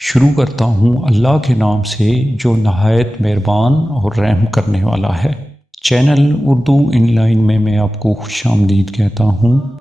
शुरू करता हूँ अल्लाह के नाम से जो नहायत मेहरबान और रहम करने वाला है। चैनल उर्दू इनलाइन में मैं आपको खुशामदीद कहता हूँ।